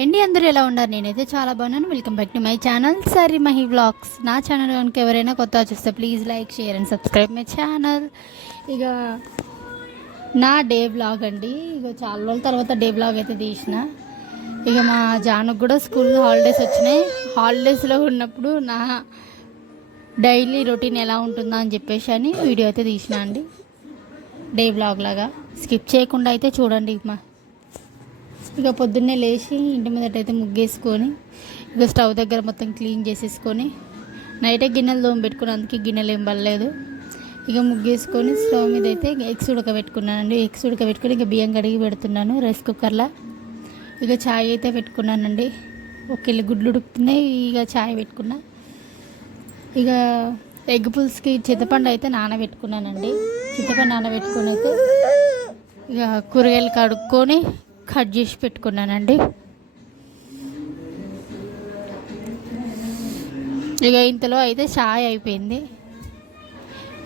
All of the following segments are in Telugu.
హాయ్ అండి, అందరూ ఎలా ఉన్నారు? నేనైతే చాలా బాగున్నాను. Welcome back to my channel సరి మహి వ్లాగ్స్. నా ఛానల్ కనుక ఎవరైనా కొత్తగా చూస్తే please like, share and subscribe my channel. ఇక నా డే వ్లాగ్ అండి. ఇక చాలా రోజుల తర్వాత డే వ్లాగ్ అయితే తీసిన. ఇక మా జానుకు కూడా స్కూల్ హాలిడేస్ వచ్చినాయి. హాలిడేస్లో ఉన్నప్పుడు నా డైలీ రొటీన్ ఎలా ఉంటుందా అని చెప్పేసి అని వీడియో అయితే తీసిన అండి. డే వ్లాగ్ లాగా స్కిప్ చేయకుండా అయితే చూడండి. ఇక పొద్దున్నే లేచి ఇంటి ముందటైతే ముగ్గేసుకొని ఇక స్టవ్ దగ్గర మొత్తం క్లీన్ చేసేసుకొని నైటే గిన్నెలు తోమి పెట్టుకుని, అందుకే గిన్నెలు ఏం పడలేదు. ఇక ముగ్గేసుకొని స్టవ్ మీద అయితే ఎగ్స్ ఉడకబెట్టుకున్నానండి. ఎగ్స్ ఉడకబెట్టుకొని ఇక బియ్యం కడిగి పెడుతున్నాను రైస్ కుక్కర్లో. ఇక ఛాయ్ అయితే పెట్టుకున్నానండి. ఒక ఇల్లు గుడ్లు ఉడుకుతున్నాయి. ఇక ఛాయ్ పెట్టుకున్నా. ఇక ఎగ్ పులుసుకి చింతపండు అయితే నానబెట్టుకున్నానండి. చింతపండు నానబెట్టుకొని అయితే ఇక కూరగాయలు కడుక్కొని కట్ చేసి పెట్టుకున్నానండి. ఇక ఇంతలో అయితే చాయ్ అయిపోయింది.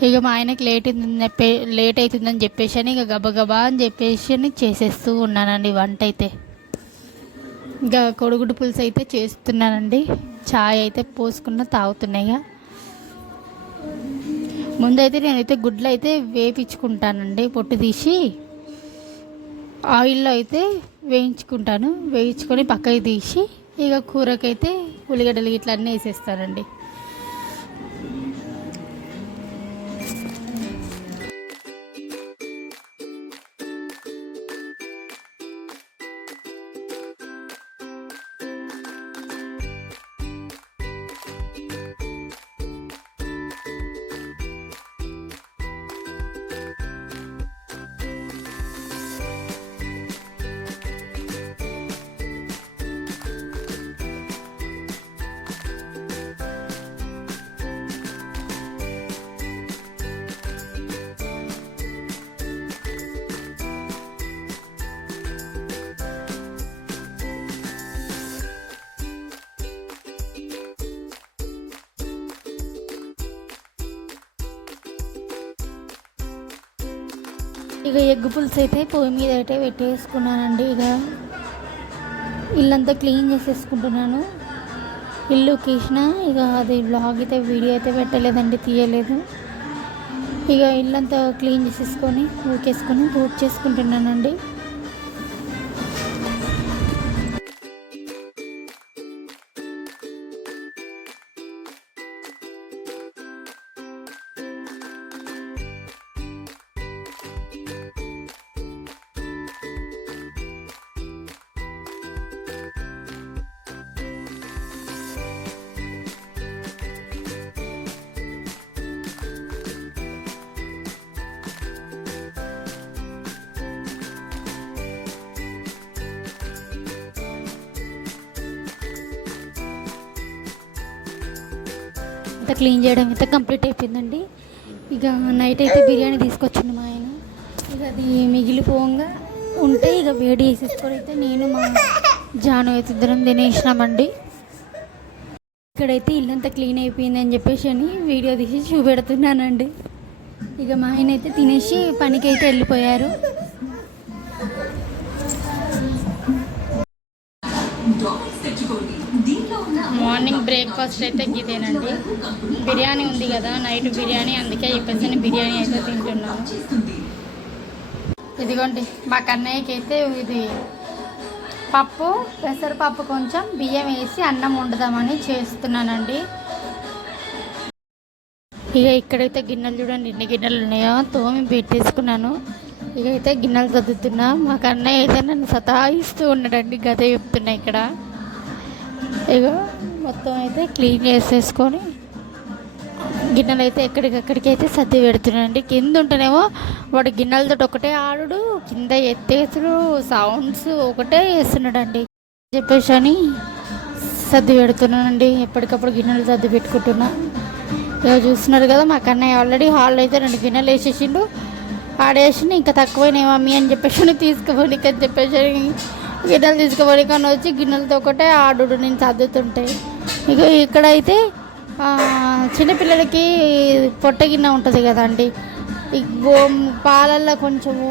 ఇక మా ఆయనకి లేట్ అవుతుందని చెప్పేసి అని ఇక గబగబా అని చెప్పేసి చేసేస్తూ ఉన్నానండి వంట అయితే. ఇక కొడుగుడ్డు పులుసు అయితే చేస్తున్నానండి. చాయ్ అయితే పోసుకున్న తాగుతున్నాయిగా. ముందైతే నేనైతే గుడ్లు అయితే వేయించుకుంటానండి. పొట్టు తీసి ఆయిల్లో అయితే వేయించుకుంటాను. వేయించుకొని పక్కకి తీసి ఇక కూరకైతే ఉల్లిగడ్డలు ఇట్లా అన్నీ వేసేస్తానండి. ఇక ఎగ్ పులుసు అయితే పొయ్యి మీద అయితే పెట్టేసుకున్నానండి. ఇక ఇల్లంతా క్లీన్ చేసేసుకుంటున్నాను. ఇల్లు కీసిన ఇక అది వ్లాగ్ అయితే వీడియో అయితే పెట్టలేదండి, తీయలేదు. ఇక ఇల్లంతా క్లీన్ చేసేసుకొని ఊకేసుకొని పూర్తి చేసుకుంటున్నానండి. అంతా క్లీన్ చేయడం అయితే కంప్లీట్ అయిపోయిందండి. ఇక నైట్ అయితే బిర్యానీ తీసుకొచ్చింది మా ఆయన. ఇక అది మిగిలిపోగా ఉంటే ఇక వేడి వేసేసుకొని అయితే నేను మా జాను అయితే ఇద్దరం తినేసినామండి. ఇక్కడైతే ఇల్లంతా క్లీన్ అయిపోయింది అని చెప్పేసి అని వీడియో తీసి చూపెడుతున్నానండి. ఇక మా ఆయన అయితే తినేసి పనికి అయితే వెళ్ళిపోయారు. మార్నింగ్ బ్రేక్ఫాస్ట్ అయితే ఇదేనండి. బిర్యానీ ఉంది కదా, నైట్ బిర్యానీ, అందుకే చెప్పేసి బిర్యానీ అయితే తింటున్నాను. ఇదిగోండి మా కన్నయ్యకి అయితే ఇది పప్పు, పెసరపప్పు కొంచెం బియ్యం వేసి అన్నం వండుదామని చేస్తున్నానండి. ఇక ఇక్కడైతే గిన్నెలు చూడండి ఎన్ని గిన్నెలు ఉన్నాయో తోమి పెట్టేసుకున్నాను. ఇక అయితే గిన్నెలు చదువుతున్నా. మా కన్నయ్య అయితే నన్ను సతాయిస్తూ ఉన్నాడండి, గదే చెప్తున్నా. ఇక్కడ ఇక మొత్తం అయితే క్లీన్ చేసేసుకొని గిన్నెలు అయితే ఎక్కడికక్కడికి అయితే సర్ది పెడుతున్నానండి. కింద ఉంటేనేమో వాడు గిన్నెలతో ఒకటే ఆడుడు, కింద ఎత్తేసుడు, సౌండ్స్ ఒకటే వేస్తున్నాడండి. చెప్పేసి అని సర్ది పెడుతున్నానండి. ఎప్పటికప్పుడు గిన్నెలు సర్ది పెట్టుకుంటున్నా. ఇక చూస్తున్నారు కదా మా కన్నయ్య ఆల్రెడీ హాల్లో అయితే 2 గిన్నెలు వేసేసిండు. ఆడేసి ఇంకా తక్కువైనాయి మమ్మీ అని చెప్పేసి తీసుకుపోనికి అని చెప్పేసి గిన్నెలు తీసుకుపోయి కానీ వచ్చి గిన్నెలతో ఒకటే ఆడుడు నేను సర్దుతుంటే. ఇక ఇక్కడైతే చిన్నపిల్లలకి పొట్ట గిన్నె ఉంటుంది కదండి, ఈ పాలల్లో కొంచెము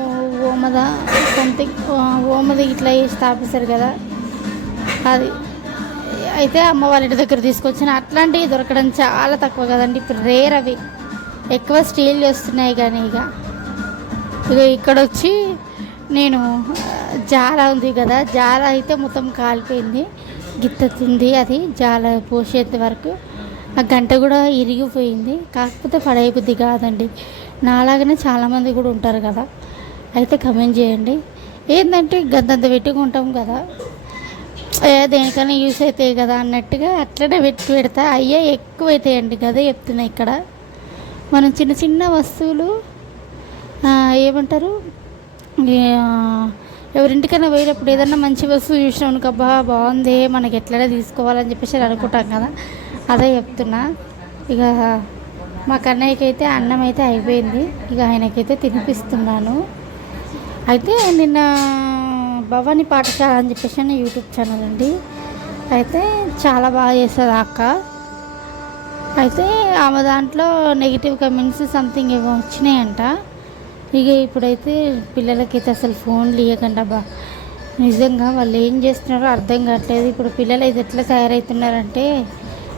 ఓమది ఇట్లా వేసి తాపిస్తారు కదా. అది అయితే అమ్మ వాళ్ళ ఇంటి దగ్గర తీసుకొచ్చిన అట్లాంటివి దొరకడం చాలా తక్కువ కదండి. ఇప్పుడు రేర్ అవి, ఎక్కువ స్టీల్ వస్తున్నాయి. కానీ ఇక ఇక్కడ వచ్చి నేను జార ఉంది కదా, జార అయితే మొత్తం కాలిపోయింది, గిత్తుంది. అది జాల పోసేంత వరకు ఆ గంట కూడా ఇరిగిపోయింది. కాకపోతే పడైపోద్ది కాదండి, నాలాగనే చాలామంది కూడా ఉంటారు కదా. అయితే కమెంట్ చేయండి. ఏంటంటే గద్దంత పెట్టుకుంటాం కదా, దేనికైనా యూస్ అవుతాయి కదా అన్నట్టుగా అట్లనే పెడతా. అయ్యే ఎక్కువ అవుతాయండి కదా చెప్తున్నా. ఇక్కడ మనం చిన్న చిన్న వస్తువులు ఏమంటారు, ఎవరింటికైనా పోయినప్పుడు ఏదన్నా మంచి వస్తువు చూసినాం అనుకో, అబ్బా బాగుంది మనకి ఎట్లనే తీసుకోవాలని చెప్పేసి అనుకుంటాం కదా, అదే చెప్తున్నా. ఇక మా కన్నయ్యకి అయితే అన్నం అయితే అయిపోయింది, ఇక ఆయనకైతే తినిపిస్తున్నాను. అయితే నిన్న భవానీ పాఠశాల అని చెప్పేసి యూట్యూబ్ ఛానల్ అండి, అయితే చాలా బాగా చేస్తుంది అక్క. అయితే ఆమె దాంట్లో నెగిటివ్ కమెంట్స్ సంథింగ్ ఏమో వచ్చినాయంట. ఇక ఇప్పుడైతే పిల్లలకైతే అసలు ఫోన్లు ఇవ్వకండి అబ్బా, నిజంగా వాళ్ళు ఏం చేస్తున్నారో అర్థం కావట్లేదు. ఇప్పుడు పిల్లలు అయితే ఎట్లా తయారవుతున్నారంటే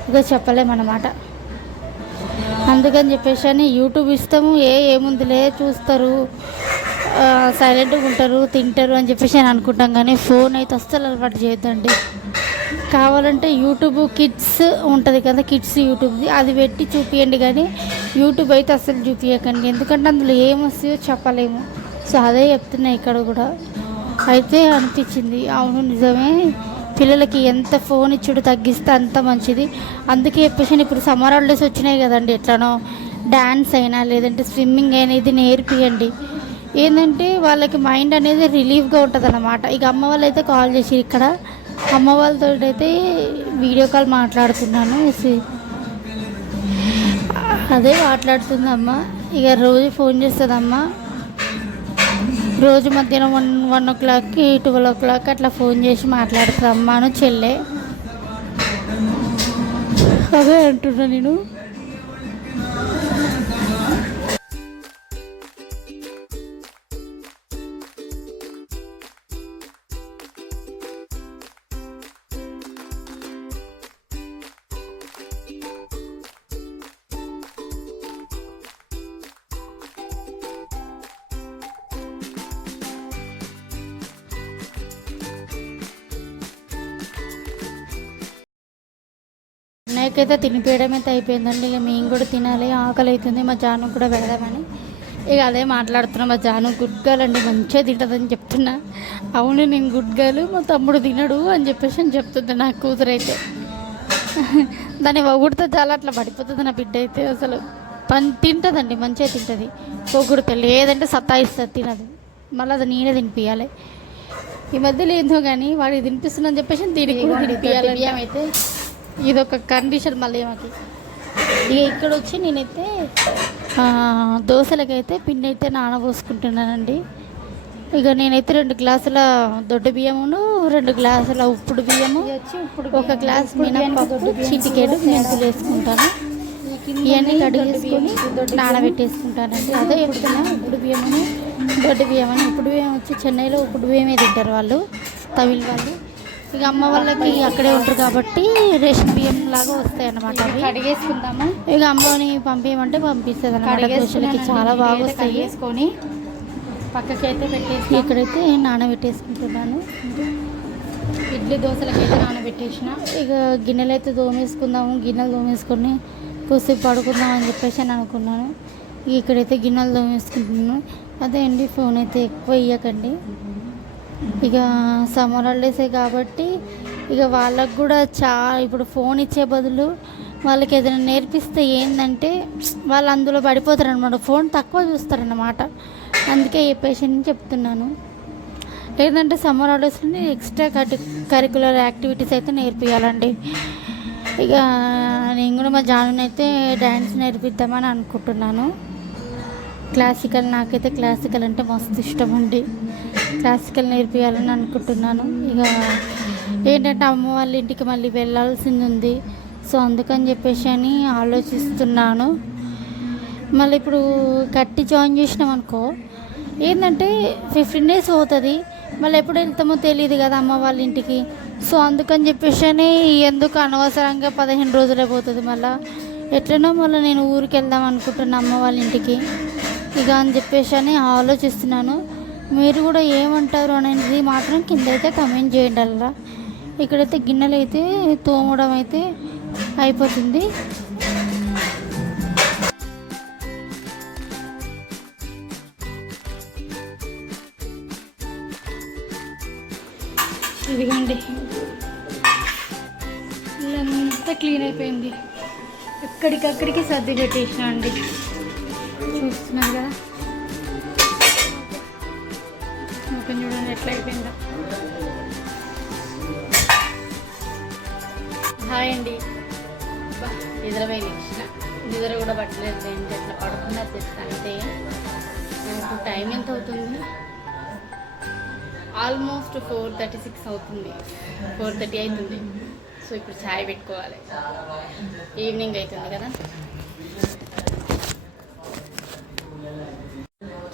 ఇక చెప్పలేమన్నమాట. అందుకని చెప్పేసి అని యూట్యూబ్ ఇస్తాము, ఏముందిలే చూస్తారు, సైలెంట్గా ఉంటారు, తింటారు అని చెప్పేసి అని అనుకుంటాం. కానీ ఫోన్ అయితే అస్సలు అలవాటు చేయొద్దండి. కావాలంటే యూట్యూబ్ కిడ్స్ ఉంటుంది కదా, కిడ్స్ యూట్యూబ్ది అది పెట్టి చూపించండి, కానీ యూట్యూబ్ అయితే అస్సలు చూపించకండి. ఎందుకంటే అందులో ఏమొస్తుందో చెప్పలేము. సో అదే చెప్తున్నా ఇక్కడ కూడా. అయితే అనిపించింది, అవును నిజమే, పిల్లలకి ఎంత ఫోన్ ఇచ్చుడు తగ్గిస్తే అంత మంచిది. అందుకే చెప్పేసి ఇప్పుడు సమ్మర్ హాలిడేస్ వచ్చినాయి కదండి, ఎట్లనో డ్యాన్స్ అయినా లేదంటే స్విమ్మింగ్ అయినా ఇది నేర్పియండి. ఏంటంటే వాళ్ళకి మైండ్ అనేది రిలీఫ్గా ఉంటుంది అన్నమాట. ఇక అమ్మ వాళ్ళు అయితే కాల్ చేసి, ఇక్కడ అమ్మ వాళ్ళతో అయితే వీడియో కాల్ మాట్లాడుతున్నాను, అదే మాట్లాడుతుంది అమ్మ. ఇక రోజు ఫోన్ చేస్తుందమ్మ, రోజు మధ్యాహ్నం 1 o'clockకి 12 o'clock అట్లా ఫోన్ చేసి మాట్లాడుతుంది అమ్మను చెల్లె. అదే అంటున్నా నేను. అన్నయ్యకైతే తినిపించడం అయితే అయిపోయిందండి. ఇక మేము కూడా తినాలి, ఆకలి అవుతుంది, మా జాను కూడా పెడదామని ఇక అదే మాట్లాడుతున్నాం. మా జాను గుడ్ గర్ల్ అండి, మంచిగా తింటుందని చెప్తున్నా. అవును నేను గుడ్ గర్ల్, మా తమ్ముడు తినడు అని చెప్పేసి అని చెప్తుంది నా కూతురు అయితే. దాన్ని పొగుడితే చాలా అట్లా పడిపోతుంది నా బిడ్డ అయితే. అసలు తింటుందండి, మంచిగా తింటుంది, పొగుడితే. లేదంటే సతాయిస్తుంది, తినదు. మళ్ళీ అది నేనే తినిపించాలి. ఈ మధ్యలో ఏందో కానీ వాడికి తినిపిస్తుందని చెప్పేసి దీనికి కూడా తినిపించాలి. బియ్యం అయితే ఇదొక కండిషన్ మళ్ళీ మాకు. ఇక ఇక్కడ వచ్చి నేనైతే దోశలకైతే పిండి అయితే నానబోసుకుంటున్నానండి. ఇక నేనైతే 2 గ్లాసుల దొడ్డు బియ్యమును 2 గ్లాసుల ఉప్పుడు బియ్యము, 1 గ్లాస్ మినపప్పు, చిటికెడు మెంతులు వేసుకుంటాను. ఇవన్నీ కడిగేసుకొని నానబెట్టేసుకుంటానండి. అదే చెప్తున్నా, ఉప్పుడు బియ్యమని దొడ్డు బియ్యమని. ఉప్పుడు బియ్యం వచ్చి చెన్నైలో ఉప్పుడు బియ్యమే తింటారు వాళ్ళు, తమిళ వాళ్ళు. ఇక అమ్మ వాళ్ళకి అక్కడే ఉంటారు కాబట్టి రేషన్ బియ్యం లాగా వస్తాయి అన్నమాట. అవి కడిగేసుకుందాము. ఇక అమ్మని పంపించమంటే పంపిస్తుంది అన్నమాట. దోశలకి చాలా బాగా వస్తాయి. వేసుకొని పక్కకి అయితే పెట్టేసి ఇక్కడైతే నానబెట్టేసుకుంటున్నాను. ఇడ్లీ దోశలకైతే నానబెట్టేసిన. ఇక గిన్నెలు అయితే దోమేసుకుందాము, గిన్నెలు దోమేసుకొని కొద్దిసేపు పడుకుందాం అని చెప్పేసి అని అనుకున్నాను. ఇక్కడైతే గిన్నెలు దోమేసుకుంటున్నాను. అదే అండి, ఫోన్ అయితే ఎక్కువ ఇవ్వకండి. ఇక సమ్మర్ హాలిడేసే కాబట్టి ఇక వాళ్ళకు కూడా ఇప్పుడు ఫోన్ ఇచ్చే బదులు వాళ్ళకి ఏదైనా నేర్పిస్తే ఏంటంటే వాళ్ళు అందులో పడిపోతారనమాట, ఫోన్ తక్కువ చూస్తారన్నమాట. అందుకే చెప్పేసి చెప్తున్నాను. లేదంటే సమ్మర్ హాలిడేస్లో ఎక్స్ట్రా కరికులర్ యాక్టివిటీస్ అయితే నేర్పియాలండి. ఇక నేను కూడా మా జాను అయితే డ్యాన్స్ నేర్పిద్దామని అనుకుంటున్నాను. క్లాసికల్, నాకైతే క్లాసికల్ అంటే మస్తు ఇష్టం అండి. క్లాసికల్ నేర్పియాలని అనుకుంటున్నాను. ఇక ఏంటంటే అమ్మ వాళ్ళ ఇంటికి మళ్ళీ వెళ్ళాల్సింది ఉంది. సో అందుకని చెప్పేసి అని ఆలోచిస్తున్నాను. మళ్ళీ ఇప్పుడు కట్టి జాయిన్ చేసినాం అనుకో, ఏంటంటే 15 days అవుతుంది. మళ్ళీ ఎప్పుడు వెళ్తామో తెలియదు కదా అమ్మ వాళ్ళ ఇంటికి. సో అందుకని చెప్పేసి ఎందుకు అనవసరంగా 15 రోజులే పోతుంది. మళ్ళీ ఎట్లనో మళ్ళీ నేను ఊరికి వెళ్దాం అనుకుంటున్నా అమ్మ వాళ్ళ ఇంటికి ఇక అని చెప్పేసి ఆలోచిస్తున్నాను. మీరు కూడా ఏమంటారు అనేది మాత్రం కింద అయితే కమెంట్ చేయండి. అలా ఇక్కడైతే గిన్నెలు అయితే తోమడం అయితే అయిపోతుంది. ఇదిగోండి ఇల్లంతా క్లీన్ అయిపోయింది. ఎక్కడికక్కడికి సర్ది పెట్టేసిన అండి. చూస్తున్నారు కదా ముఖం చూడండి ఎట్లా అయిపోయిందో. హాయ్ అండి. నిద్రపోయి ఇచ్చిన నిద్ర కూడా పట్టలేదు. ఏంటి ఎట్లా పడుకున్నా తెస్తా అంటే నాకు టైం ఎంత అవుతుంది? ఆల్మోస్ట్ 4:36 అవుతుంది, 4:30 అవుతుంది. సో ఇప్పుడు ఛాయ్ పెట్టుకోవాలి. ఈవినింగ్ అవుతుంది కదా.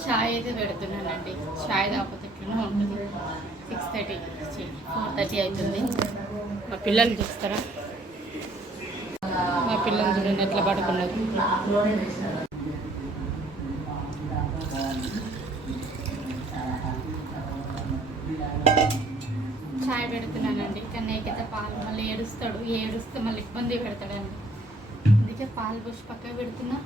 ఛాయ్ అయితే పెడుతున్నానండి. ఛాయ్ తాగకపోతే ఎట్లనే ఉంటుంది. 4:30 అవుతుంది. మా పిల్లలు చూస్తారా? మా పిల్లలు చూడండి ఎట్లా పడుకున్నారు. ఛాయ్ పెడుతున్నానండి. కన్నయ్యకైతే పాలు మళ్ళీ ఏడుస్తే మళ్ళీ ఇబ్బంది పెడతాడండి. అందుకే పాలు పోసి పక్కకు పెడుతున్నా.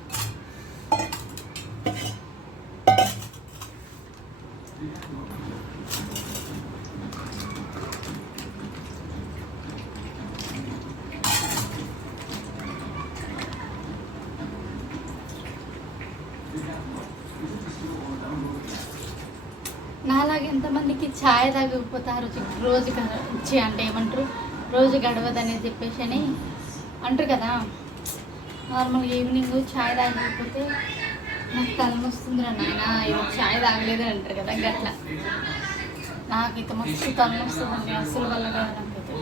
నాలాగే ఎంతమందికి ఛాయ్ తాగకపోతారు రోజు ఇచ్చి అంటే ఏమంటారు రోజు గడవదని చెప్పేసి అంటారు కదా. నార్మల్గా ఈవినింగ్ ఛాయ్ తాగకపోతే నాకు తలనొస్తుందిరా నాయన ఈరోజు ఛాయ్ తాగలేదని అంటారు కదా. గట్లా నాకైతే మస్తు తలనొస్తుందండి. అసలు వల్ల కాదనిపోతే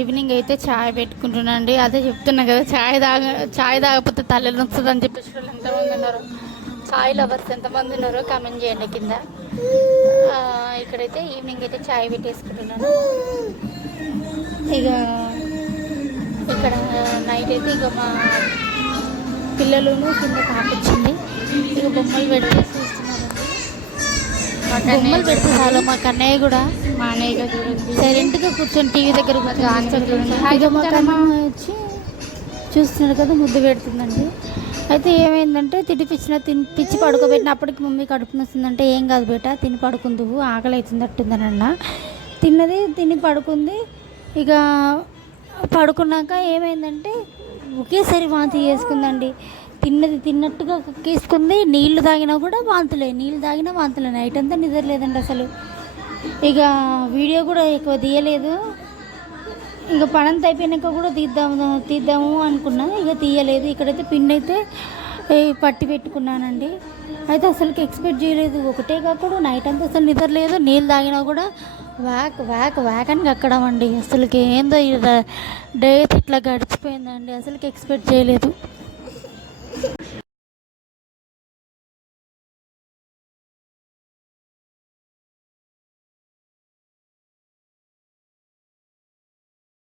ఈవినింగ్ అయితే ఛాయ్ పెట్టుకుంటున్నాండి. అదే చెప్తున్నా కదా, ఛాయ్ తాగకపోతే తలలు నొస్తుంది అని చెప్పేసి వాళ్ళు ఎంతమంది ఉన్నారు, ఛాయ్ లవర్స్ ఎంతమంది ఉన్నారో కామెంట్ చేయండి కింద. ఇక్కడైతే ఈవినింగ్ అయితే ఛాయ్ పెట్టేసుకుంటున్నాను. ఇక ఇక్కడ నైట్ అయితే ఇక మా పిల్లలను కింద కాకొచ్చింది. ఇక బొమ్మలు పెడితే చూస్తున్నారండి. బొమ్మలు పెడితే చాలు మా కన్నయ్య కూడా మా అన్నయ్య చూడండి సైలెంట్గా కూర్చొని టీవీ దగ్గర ఇక మా కన్నమ్మ వచ్చి చూస్తున్నారు కదా ముద్దు పెడుతుందండి. అయితే ఏమైందంటే తినిపించి పడుకోబెట్టినప్పటికి మమ్మీ కడుపు నొస్తుందంటే ఏం కాదు బేట తిని పడుకుందువు ఆకలి అవుతుంది అట్టుందని అన్న. తిని పడుకుంది. ఇక పడుకున్నాక ఏమైందంటే ఒకేసారి వాంతి చేసుకుందండి. తిన్నట్టుగా కక్కేసుకుంది. నీళ్లు తాగినా కూడా వాంతులే, నైట్ అంతా నిద్ర లేదండి అసలు. ఇక వీడియో కూడా ఎక్కువ తీయలేదు. ఇక పనంతా అయిపోయినాక కూడా తీద్దాము అనుకున్నా, ఇక తీయలేదు. ఇక్కడైతే పిన్ అయితే పట్టి పెట్టుకున్నానండి. అయితే అసలుకి ఎక్స్పెక్ట్ చేయలేదు. ఒకటే కాకుండా నైట్ అంతా అసలు నిద్ర లేదు. నీళ్ళు తాగినా కూడా వ్యాక్ అని కక్కడం అండి. అసలుకి ఏందో డే ఇట్లా గడిచిపోయిందండి. అసలుకి ఎక్స్పెక్ట్ చేయలేదు.